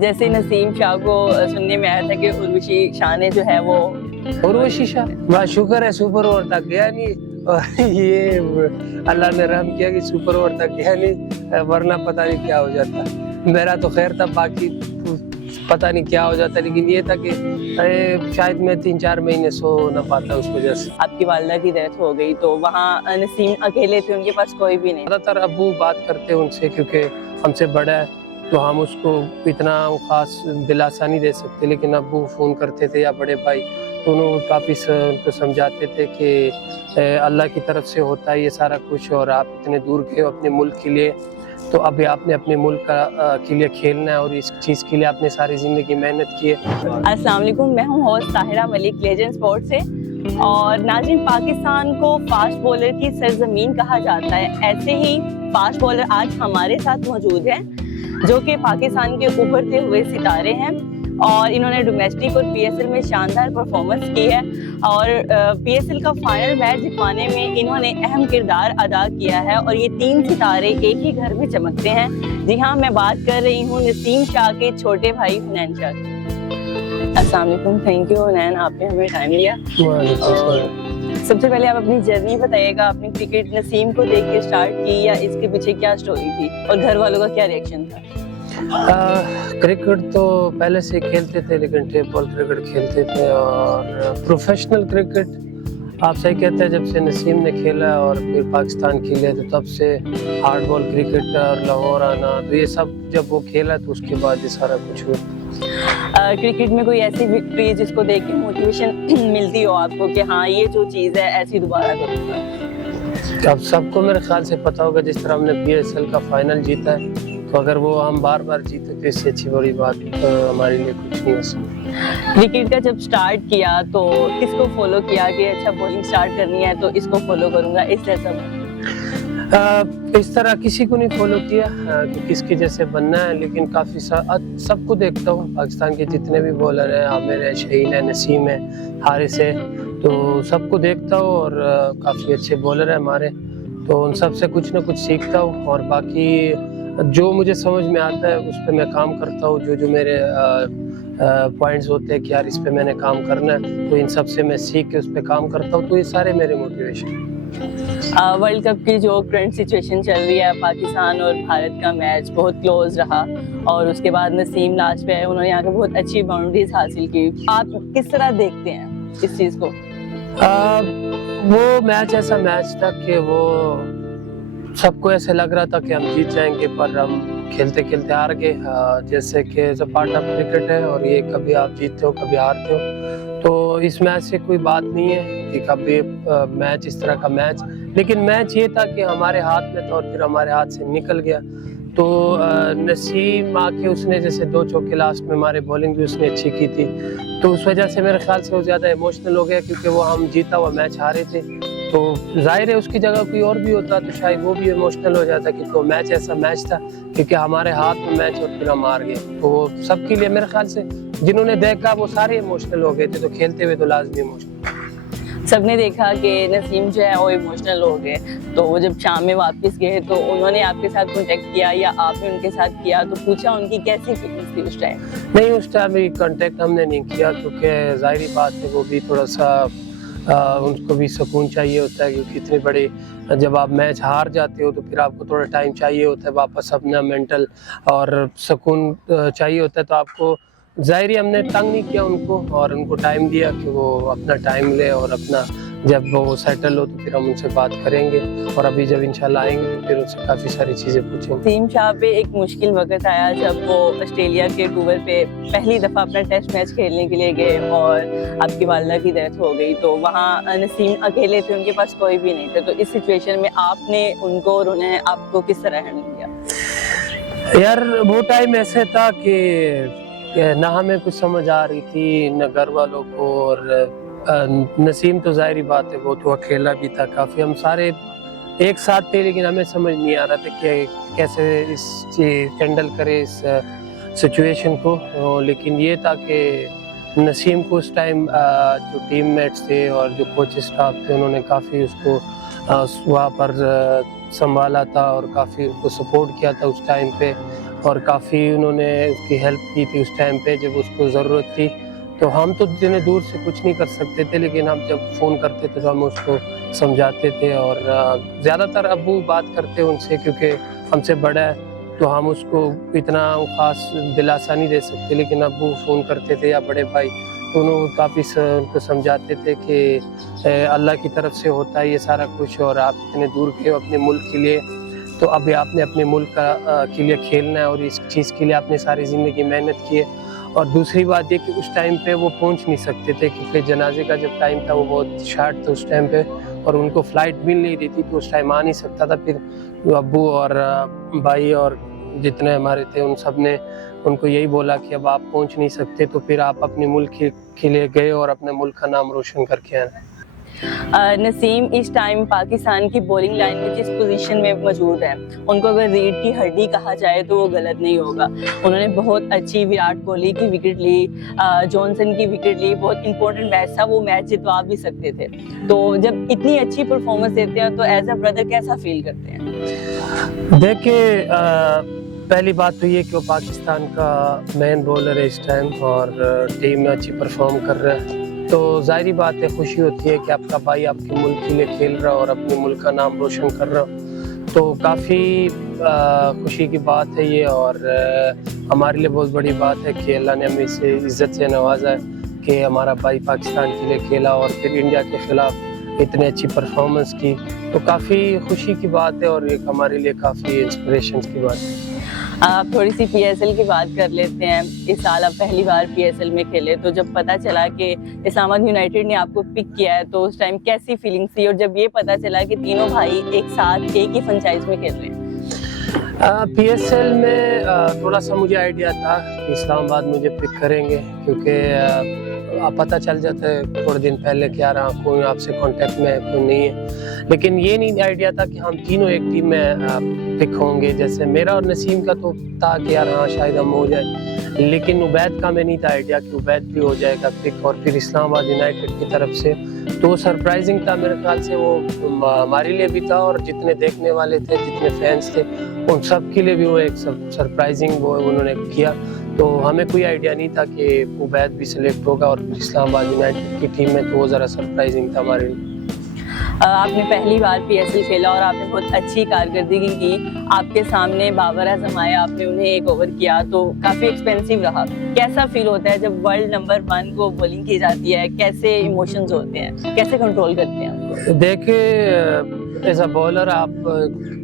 जैसे नसीम शाह को सुनने में आया था कि उर्वशी शाह ने जो है वो उर्वशी शाह, वाह शुक्र है सुपर ओवर तक गया नहीं, और ये अल्लाह ने रहम किया कि सुपर ओवर तक गया नहीं, वरना पता नहीं क्या हो जाता। मेरा तो खैर था, बाकी पता नहीं क्या हो जाता, लेकिन ये था कि शायद मैं 3-4 महीने सो न पाता उस वजह से। आपकी वालिदा की डेथ हो गई तो वहाँ नसीम अकेले थे, उनके पास कोई भी नहीं। ज़्यादातर अब्बू बात करते हैं उनसे, क्योंकि हमसे बड़ा है तो हम उसको इतना खास दिलासा नहीं दे सकते, लेकिन अब्बू फ़ोन करते थे या बड़े भाई, तो उन्होंने काफ़ी उनको समझाते थे कि अल्लाह की तरफ से होता है ये सारा कुछ, और आप इतने दूर गए हो अपने मुल्क के लिए, तो अभी आपने अपने मुल्क के लिए खेलना है, और इस चीज़ के लिए आपने सारी ज़िंदगी मेहनत की है। अस्सलाम वालेकुम, मैं हूँ host Tahira Malik legend sports से। और नाज़रीन, पाकिस्तान को फास्ट बॉलर की सरजमीन कहा जाता है। ऐसे ही फास्ट बॉलर आज हमारे साथ मौजूद हैं जो कि पाकिस्तान के उभरते हुए सितारे हैं, और इन्होंने डोमेस्टिक और पीएसएल में शानदार परफॉर्मेंस की है, और पीएसएल का फाइनल मैच जितवाने में इन्होंने अहम किरदार अदा किया है, और ये 3 सितारे एक ही घर में चमकते हैं। जी हाँ, मैं बात कर रही हूँ नसीम शाह के छोटे भाई हुनैन शाह की। अस्सलाम वालेकुम, थैंक यू हुनैन, आपने हमें टाइम लिया। सबसे पहले आप अपनी जर्नी बताइएगा, आपने क्रिकेट नसीम को देख के स्टार्ट की या इसके पीछे क्या स्टोरी थी, और घर वालों का क्या रिएक्शन था? क्रिकेट तो पहले से खेलते थे, लेकिन टेप बॉल क्रिकेट खेलते थे, और प्रोफेशनल क्रिकेट आप सही कहते हैं, जब से नसीम ने खेला और फिर पाकिस्तान खेले, तो तब से हार्ड बॉल क्रिकेट और लाहौर आना, तो ये सब जब वो खेला तो उसके बाद ये सारा कुछ हुआ। क्रिकेट में कोई ऐसी विक्ट्री जिसको देख के मोटिवेशन मिलती हो आपको कि हाँ ये जो चीज़ है ऐसी दोबारा करूँगा? अब सबको मेरे ख्याल से पता होगा, जिस तरह हमने पीएसएल का फाइनल जीता है, तो अगर वो हम बार बार जीते तो इससे अच्छी बड़ी बात हमारे लिए कुछ नहीं हो सकती। क्रिकेट का जब स्टार्ट किया तो किसको फॉलो किया कि अच्छा बॉलिंग स्टार्ट करनी है तो इसको फॉलो करूँगा, इस जैसा? इस तरह किसी को नहीं फॉलो किया कि किसके जैसे बनना है, लेकिन काफ़ी सबको देखता हूँ। पाकिस्तान के जितने भी बॉलर हैं, आमिर है, शहीन है, नसीम है, हारिस है, तो सबको देखता हूँ, और काफ़ी अच्छे बॉलर हैं हमारे, तो उन सब से कुछ ना कुछ सीखता हूँ, और बाकी जो मुझे समझ में आता है उस पर मैं काम करता हूँ। जो मेरे पॉइंट्स होते हैं कि यार इस पे मैंने काम करना है, तो इन सब से मैं सीख के उस पर काम करता हूँ, तो ये सारे मेरे मोटिवेशन। वर्ल्ड कप की जो करंट सिचुएशन चल रही है, पाकिस्तान और भारत का मैच बहुत क्लोज रहा, और उसके बाद नसीम लास्ट पे है, उन्होंने यहाँ पे बहुत अच्छी बाउंड्रीज हासिल की। आप किस तरह देखते हैं इस चीज़ को? वो मैच ऐसा मैच था कि वो सबको ऐसे लग रहा था कि हम जीत जाएंगे, पर हम खेलते खेलते हार गए। जैसे कि पार्ट ऑफ क्रिकेट है, और ये कभी आप जीतते हो कभी हारते हो, तो इस मैच से कोई बात नहीं है कि कभी मैच इस तरह का मैच, लेकिन मैच ये था कि हमारे हाथ में था और फिर हमारे हाथ से निकल गया। तो नसीम आके उसने जैसे 2 चौके लास्ट में मारे, बॉलिंग भी उसने अच्छी की थी, तो उस वजह से मेरे ख्याल से वो ज़्यादा इमोशनल हो गया, क्योंकि वो हम जीता हुआ मैच हारे थे, तो जाहिर है उसकी जगह कोई और भी होता तो शायद वो भी इमोशनल हो जाता, क्योंकि वो मैच ऐसा मैच था क्योंकि हमारे हाथ में मैच और फिर हम हार गए। तो सबके लिए मेरे ख्याल से जिन्होंने देखा वो सारे इमोशनल हो गए थे, तो खेलते हुए तो लाजमी इमोशनल। सबने देखा कि नसीम जो है वो इमोशनल हो गए, तो वो जब शाम में वापस गए तो उन्होंने आपके साथ कांटेक्ट किया या आपने उनके साथ किया, तो पूछा उनकी कैसी फीलिंग्स थी उस टाइम? नहीं, उस टाइम भी कांटेक्ट हमने नहीं किया, क्योंकि जाहिर बात है वो भी थोड़ा सा उनको भी सुकून चाहिए होता है, क्योंकि इतनी बड़ी जब आप मैच हार जाते हो तो फिर आपको थोड़ा टाइम चाहिए होता है वापस अपना मेंटल और सुकून चाहिए होता है, तो आपको ज़ाहिर हमने तंग नहीं किया उनको, और उनको टाइम दिया कि वो अपना टाइम ले, और अपना जब वो सेटल हो तो फिर हम उनसे बात करेंगे, और अभी जब इंशाल्लाह आएंगे तो फिर उनसे काफ़ी सारी चीज़ें पूछेंगे। नसीम शाह पे एक मुश्किल वक्त आया जब वो ऑस्ट्रेलिया के टूर पे पहली दफ़ा अपना टेस्ट मैच खेलने के लिए गए, और आपकी वालिदा की डेथ हो गई, तो वहाँ नसीम अकेले थे, उनके पास कोई भी नहीं था, तो इस सिचुएशन में आपने उनको और उन्हें आपको किस तरह हैंडल किया? यार वो टाइम ऐसे था कि ना हमें कुछ समझ आ रही थी न घर वालों को, और नसीम तो जाहिर बात है वो तो अकेला भी था काफ़ी, हम सारे एक साथ थे, लेकिन हमें समझ नहीं आ रहा था कि कैसे इस हैंडल करे इस सिचुएशन को। लेकिन ये था कि नसीम को उस टाइम जो टीममेट्स थे और जो कोचिंग स्टाफ थे उन्होंने काफ़ी उसको वहाँ पर संभाला था और काफ़ी उसको सपोर्ट किया था उस टाइम पे, और काफ़ी उन्होंने उसकी हेल्प की थी उस टाइम पे जब उसको ज़रूरत थी। तो हम तो इतने दूर से कुछ नहीं कर सकते थे, लेकिन हम जब फ़ोन करते थे तो हम उसको समझाते थे। और ज़्यादातर अब्बू बात करते उनसे, क्योंकि हमसे बड़ा है तो हम उसको इतना ख़ास दिलासा नहीं दे सकते, लेकिन अब्बू फ़ोन करते थे या बड़े भाई, तो उन्होंने काफ़ी उनको समझाते थे कि अल्लाह की तरफ से होता है ये सारा कुछ, और आप इतने दूर गए हो अपने मुल्क के लिए, तो अभी आपने अपने मुल्क के लिए खेलना है, और इस चीज़ के लिए आपने सारी ज़िंदगी मेहनत की है। और दूसरी बात ये कि उस टाइम पे वो पहुंच नहीं सकते थे, क्योंकि जनाजे का जब टाइम था वो बहुत शार्ट था उस टाइम पे, और उनको फ़्लाइट मिल नहीं रही थी, तो उस टाइम आ नहीं सकता था। फिर अब्बू और भाई और जितने हमारे थे उन सब ने उनको यही बोला कि अब आप पहुंच नहीं सकते, तो फिर आप अपने मुल्क के लिए गए और अपने मुल्क का नाम रोशन करके आए। नसीम इस टाइम पाकिस्तान की बॉलिंग लाइन में जिस पोजीशन में मौजूद है, उनको अगर रीढ़ की हड्डी कहा जाए तो वो गलत नहीं होगा। उन्होंने बहुत अच्छी विराट कोहली की विकेट ली, जॉनसन की विकेट ली, बहुत इंपॉर्टेंट मैच था, वो मैच जितवा भी सकते थे। तो जब इतनी अच्छी परफॉर्मेंस देते हैं तो एज अ ब्रदर कैसा फील करते हैं? देखिए, पहली बात तो ये कि वो पाकिस्तान का मेन बॉलर है इस टाइम, और टीम में अच्छी परफॉर्म कर रहा है, तो ज़ाहिरी बात है खुशी होती है कि आपका भाई आपके मुल्क के लिए खेल रहा और अपने मुल्क का नाम रोशन कर रहा, तो काफ़ी खुशी की बात है ये। और हमारे लिए बहुत बड़ी बात है कि अल्लाह ने हमें इसे इज़्ज़त से नवाजा है कि हमारा भाई पाकिस्तान के लिए खेला और फिर इंडिया के ख़िलाफ़ इतनी अच्छी परफॉर्मेंस की, तो काफ़ी खुशी की बात है और एक हमारे लिए काफ़ी इंस्पिरेशन की बात है। आप थोड़ी सी पीएसएल की बात कर लेते हैं। इस साल आप पहली बार पीएसएल में खेले, तो जब पता चला कि इस्लामाबाद यूनाइटेड ने आपको पिक किया है तो उस टाइम कैसी फीलिंग्स थी, और जब ये पता चला कि तीनों भाई एक साथ एक ही फ्रेंचाइज में खेल रहे हैं? पीएसएल में थोड़ा सा मुझे आइडिया था कि इस्लामाबाद मुझे पिक करेंगे, क्योंकि पता चल जाता है थोड़े दिन पहले कि यार हाँ कोई आपसे कांटेक्ट में है, कोई नहीं है, लेकिन ये नहीं आइडिया था कि हम तीनों एक टीम में पिक होंगे। जैसे मेरा और नसीम का तो था कि यार हाँ शायद हम हो जाए, लेकिन उबैद का में नहीं था आइडिया कि उबैद भी हो जाएगा पिक, और फिर इस्लामाबाद यूनाइटेड की तरफ से, तो सरप्राइजिंग था मेरे ख्याल से वो हमारे लिए भी था, और जितने देखने वाले थे, जितने फैंस थे, उन सब के लिए भी वो एक सरप्राइजिंग वो उन्होंने किया। तो हमें कोई आइडिया नहीं था कि उबैद भी सिलेक्ट होगा और इस्लामाबाद यूनाइटेड की टीम में, तो वो ज़रा सरप्राइजिंग था हमारे लिए। आपने पहली बार पीएसएल खेला और आपने बहुत अच्छी कारकर्दगी की। आपके सामने बाबर आजम आए, आपने उन्हें एक ओवर किया, तो काफ़ी एक्सपेंसिव रहा। कैसा फील होता है जब वर्ल्ड नंबर 1 को बॉलिंग की जाती है? कैसे इमोशंस होते हैं, कैसे कंट्रोल करते हैं? देखिए, एज अ बॉलर आप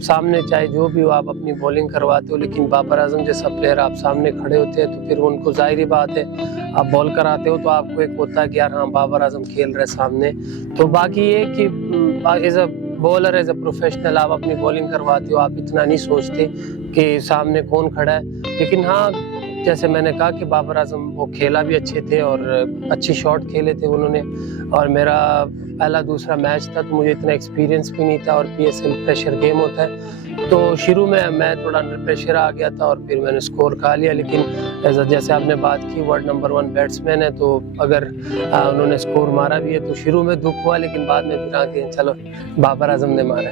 सामने चाहे जो भी हो आप अपनी बॉलिंग करवाते हो, लेकिन बाबर आजम जैसा प्लेयर आप सामने खड़े होते हैं तो फिर उनको जाहिर बात है आप बॉल कराते हो तो आपको एक होता है कि यार हाँ बाबर आजम खेल रहे सामने। तो बाकी ये कि as a bowler, as a professional आप अपनी बॉलिंग करवाते हो, आप इतना नहीं सोचते कि सामने कौन खड़ा है। लेकिन हाँ, जैसे मैंने कहा कि बाबर आजम वो खेला भी अच्छे थे और अच्छी शॉट खेले थे उन्होंने, और मेरा पहला दूसरा मैच था तो मुझे इतना एक्सपीरियंस भी नहीं था, और पीएसएल प्रेशर गेम होता है, तो शुरू में मैं थोड़ा अंडर प्रेशर आ गया था और फिर मैंने स्कोर खा लिया। लेकिन जैसे आपने बात की वर्ल्ड नंबर 1 बैट्समैन है, तो अगर उन्होंने स्कोर मारा भी है तो शुरू में दुख हुआ, लेकिन बाद में फिर आके चलो बाबर आजम ने मारा।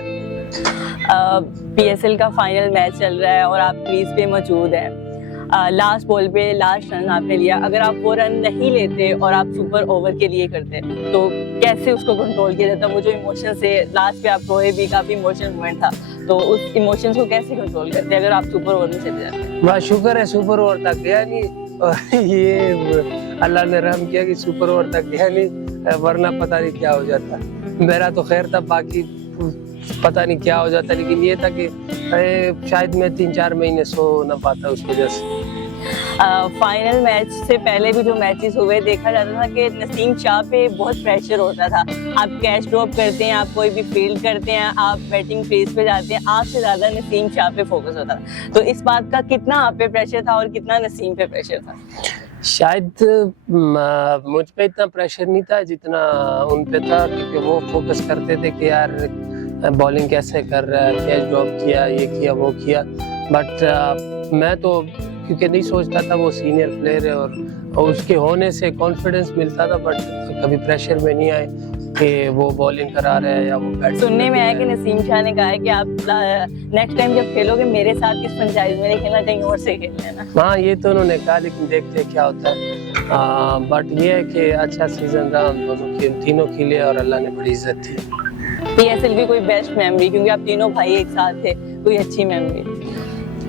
पीएसएल का फाइनल मैच चल रहा है और आप क्रीज पे मौजूद हैं। लास्ट बॉल पे लास्ट रन आपने लिया, अगर आप वो रन नहीं लेते और आप सुपर ओवर के लिए करते तो कैसे उसको कंट्रोल किया जाता? वो जो इमोशन से लास्ट पे आप रोए भी, काफी इमोशनल मोमेंट था, तो उस इमोशंस को कैसे कंट्रोल करते अगर आप सुपर ओवर में चले जाते? वाह, शुक्र है सुपर ओवर तक गया नहीं, और ये अल्लाह ने रहम किया कि सुपर ओवर तक गया नहीं, वरना पता नहीं क्या हो जाता। मेरा तो खैर था, बाकी पता नहीं क्या हो जाता, लेकिन ये था कि शायद मैं 3-4 महीने सो ना पाता उस वजह से। फाइनल मैच से पहले भी जो मैचेस हुए देखा जाता था कि नसीम शाह पे बहुत प्रेशर होता था। आप कैच ड्रॉप करते हैं, आप कोई भी फील्ड करते हैं, आप बैटिंग क्रीज पे जाते हैं, आपसे ज़्यादा नसीम शाह पे फोकस होता था। तो इस बात का कितना आप पे प्रेशर था और कितना नसीम पे प्रेशर था? शायद मुझ पे इतना प्रेशर नहीं था जितना उन पे था, क्योंकि वो फोकस करते थे कि यार बॉलिंग कैसे कर रहा है, कैच ड्रॉप किया, ये किया, वो किया। बट मैं तो क्योंकि नहीं सोचता था, वो सीनियर प्लेयर है और उसके होने से कॉन्फिडेंस मिलता था, बट कभी प्रेशर में नहीं आए। कि वो बॉलिंग करा रहा है या वो बैटिंग। सुनने में आया कि नसीम शाह ने कहा है कि आप नेक्स्ट टाइम जब खेलोगे मेरे साथ इस फ्रेंचाइज में नहीं खेलना, कहीं और से खेल लेना। हाँ ये तो उन्होंने कहा, लेकिन देखते हैं क्या होता है। बट ये है कि अच्छा सीजन रहा हम दोनों के, तीनों के लिए, और अल्लाह ने बड़ी इज्जत दी। PSL की कोई बेस्ट मेमोरी, क्योंकि आप तीनों भाई एक साथ थे, कोई अच्छी मेमोरी?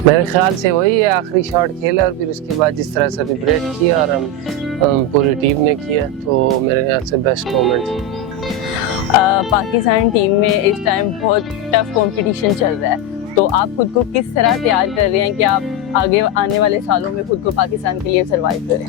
मेरे ख्याल से वही है, आखिरी शॉट खेला और फिर उसके बाद जिस तरह सेलिब्रेट किया और हम पूरी टीम ने किया, तो मेरे ख्याल से बेस्ट मोमेंट है। पाकिस्तान टीम में इस टाइम बहुत टफ कंपटीशन चल रहा है, तो आप खुद को किस तरह तैयार कर रहे हैं कि आप आगे आने वाले सालों में खुद को पाकिस्तान के लिए सरवाइव करें?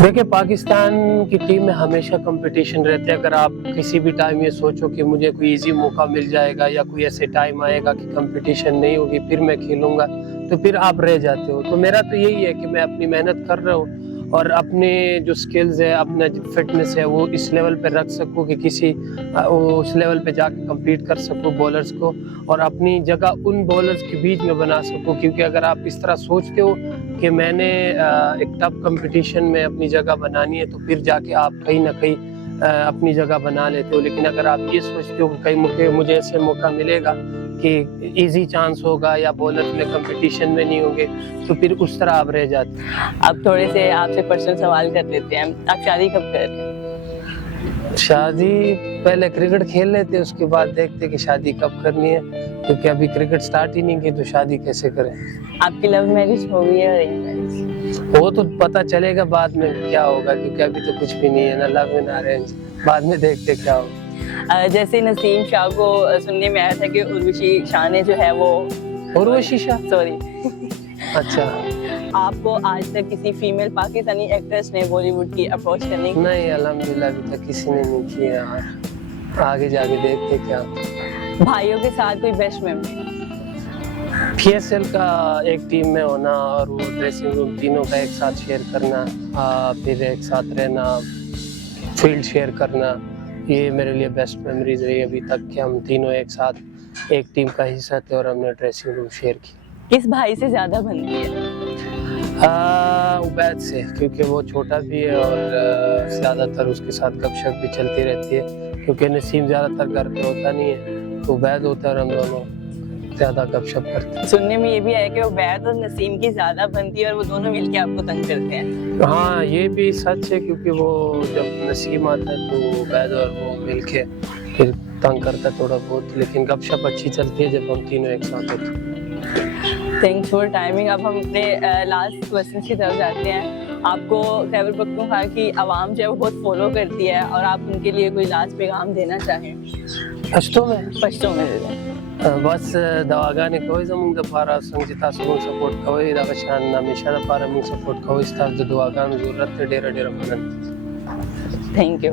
देखिए पाकिस्तान की टीम में हमेशा कंपटीशन रहते हैं। अगर आप किसी भी टाइम ये सोचो कि मुझे कोई इजी मौका मिल जाएगा या कोई ऐसे टाइम आएगा कि कंपटीशन नहीं होगी फिर मैं खेलूंगा, तो फिर आप रह जाते हो। तो मेरा तो यही है कि मैं अपनी मेहनत कर रहा हूँ और अपने जो स्किल्स है, अपना जो फिटनेस है वो इस लेवल पे रख सकूँ कि किसी उस लेवल पे जाके compete कर सकूँ बॉलर्स को, और अपनी जगह उन बॉलर्स के बीच में बना सकूँ। क्योंकि अगर आप इस तरह सोचते हो कि मैंने एक टफ कंपटीशन में अपनी जगह बनानी है, तो फिर जाके आप कहीं ना कहीं अपनी जगह बना लेते हो। लेकिन अगर आप ये सोचते हो कि कहीं मुझे ऐसे मौका मिलेगा कि इजी चांस होगा या बॉलर में कंपटीशन में नहीं होंगे, तो फिर उस तरह आप रह जाते हैं। अब थोड़े से आपसे पर्सनल सवाल कर लेते हैं, आप शादी कब कर रहे हैं? शादी पहले क्रिकेट खेल लेते, उसके बाद देखते कि शादी कब करनी है, क्योंकि अभी क्रिकेट स्टार्ट ही नहीं की तो शादी कैसे करें। आपकी लव मैरिज हो गई है और अरेंज मैरिज? वो तो पता चलेगा बाद में क्या होगा, क्योंकि अभी तो कुछ भी नहीं है, ना लव ना अरेंज, बाद में देखते क्या होगा। जैसे नसीम शाह को सुनने में आया था कि उर्वशी शाह ने जो है वो, उर्वशी शाह, सॉरी, अच्छा, आपको आज तक किसी फीमेल पाकिस्तानी एक्ट्रेस ने बॉलीवुड की अप्रोच करने की? नहीं अल्हम्दुलिल्लाह अभी तक किसी ने नहीं किया यार, आगे जाके देखते क्या। भाइयों के साथ कोई बेस्ट मेमोरी? PSL का एक टीम में होना और वो ड्रेसिंग रूम तीनों का एक साथ शेयर करना, फिर एक साथ रहना, फील्ड शेयर करना, ये मेरे लिए बेस्ट मेमोरीज रही अभी तक कि हम तीनों एक साथ एक टीम का हिस्सा थे और हमने ड्रेसिंग रूम शेयर की। किस भाई से ज्यादा बनती है? उबैद से, क्योंकि वो छोटा भी है और ज़्यादातर उसके साथ गपशप भी चलती रहती है, क्योंकि नसीम ज़्यादातर घर पे होता नहीं है, तो उबैद होता है और हम दोनों ज़्यादा गपशप करते हैं। सुनने में ये भी है कि उबैद और नसीम की ज्यादा बनती है और वो दोनों मिलके आपको तंग करते हैं। हाँ ये भी सच है, क्योंकि वो जब नसीम आता है तो उबैद और वो मिलके फिर तंग करता है थोड़ा बहुत, लेकिन गपशप अच्छी चलती है जब हम तीनों एक साथ होते हैं। Thanks for timing. अब हम अपने लास्ट क्वेश्चन की तरफ जाते हैं। आपको खैबर पख्तूनख्वा की आवाम जो है वो बहुत फॉलो करती है, और आप उनके लिए कोई लास्ट पैगाम देना चाहें? पश्तो में दे दें। बस दवागाने कोई ज़मूंग दफारा संग जिता समूंग सपोर्ट कोई दावशान हमेशा दफारा मूंग सपोर्ट कोई स्टाफ जो दवागान ज़रूरत है डेरा डेरा मनन। Thank you.